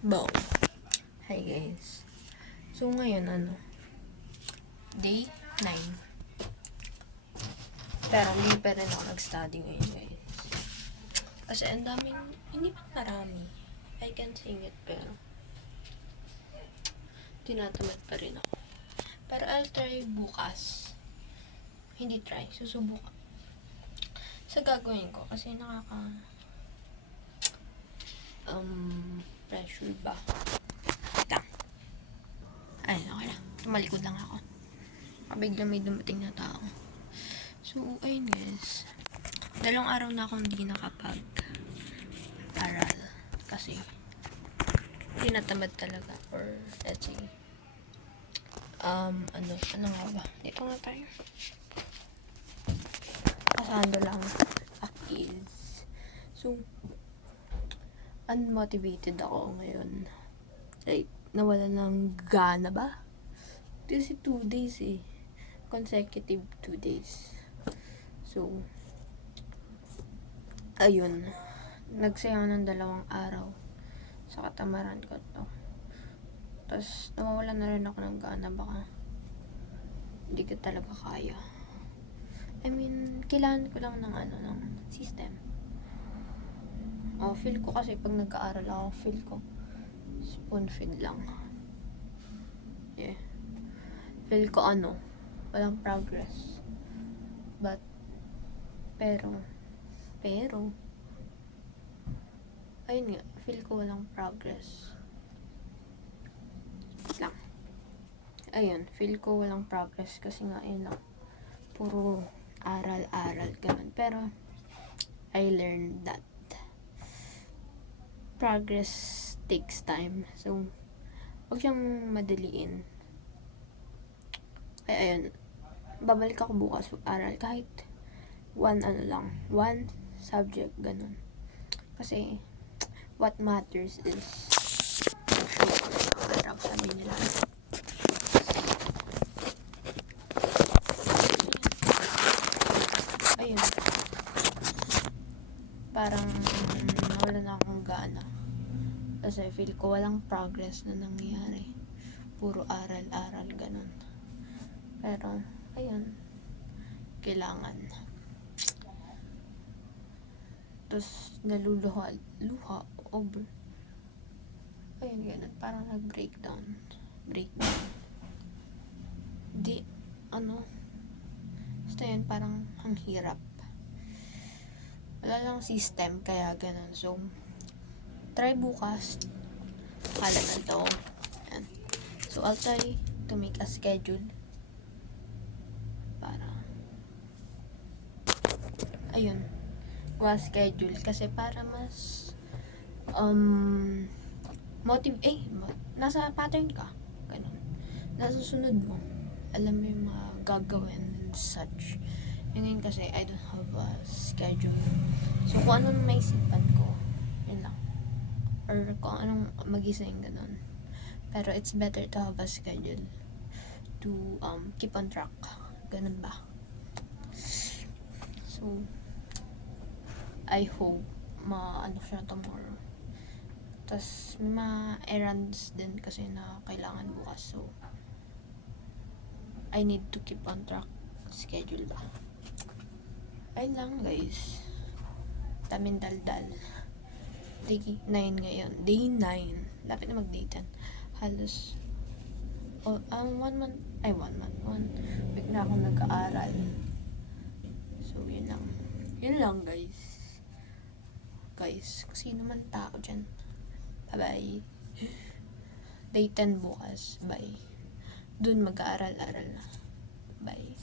Bow. Hi guys. So ngayon day 9. Pero hindi pa rin ako nag-study ngayon guys. Kasi ang daming, hindi pa marami. I can sing it pero tinatamad pa rin ako. Pero I'll try bukas. Hindi try, susubukan. Sa gagawin ko kasi pressure ba? Lang. Ay, okay lang. Tumalikod lang ako. Biglang may dumating na tao. So, ayun guys. 2 araw na akong hindi nakapag-aral. Kasi, tinatamad talaga. Or, let's say, ano nga ba? Dito nga tayo. Pasando lang. Is. So, unmotivated ako ngayon. Like, nawala ng gana ba? Kasi 2 days eh. Consecutive 2 days. So, ayun. Nagsayang ng 2 araw sa katamaran ko to. Tapos, nawawala na rin ako ng gana. Baka, hindi ko talaga kaya. I mean, kailangan ko lang ng system. Feel ko kasi pag nag-aaral ako, feel ko spoon feed lang. Yeah. Feel ko walang progress. Pero, ayun nga, feel ko walang progress. Lang. Ayun, feel ko walang progress kasi nga, ayun lang. Puro aral, ganun. Pero, I learned that progress takes time. So, huwag siyang madaliin. Ayun, babalik ako bukas mag-aral kahit one subject, ganun. Kasi, what matters is pero sabi nila. Ayun. Parang nawala na akong gana. Kasi feel ko walang progress na nangyayari. Puro aral, ganun. Pero, ayun. Kailangan. Tapos, luha, over. Ayun, ganun. Parang nag-breakdown. Di, basta yun, parang ang hirap. Wala lang system, kaya ganun. So, try bukas. Kala na to. Yan. So, I'll try to make a schedule. Para, ayun. Schedule. Kasi para mas, nasa pattern ka. Ganun. Nasusunod mo. Alam mo yung mga gagawin and such. Ngayon kasi, I don't have a schedule. So, kung anong maisipan ko, yun lang. Or kung anong magising, ganun. Pero it's better to have a schedule to keep on track. Ganun ba? So, I hope siya tomorrow. Tapos, may mga errands din kasi na kailangan bukas. So, I need to keep on track. Schedule ba? Ayun lang guys. Daming daldal. Day 9 ngayon. Day 9. Lapit na mag-day 10. Halos 1 month. 1 week na akong nag-aaral. So, yun lang. Yun lang guys. Kung sino man tao dyan. Bye-bye. Day 10 bukas. Bye. Dun mag-aaral-aral na. Bye.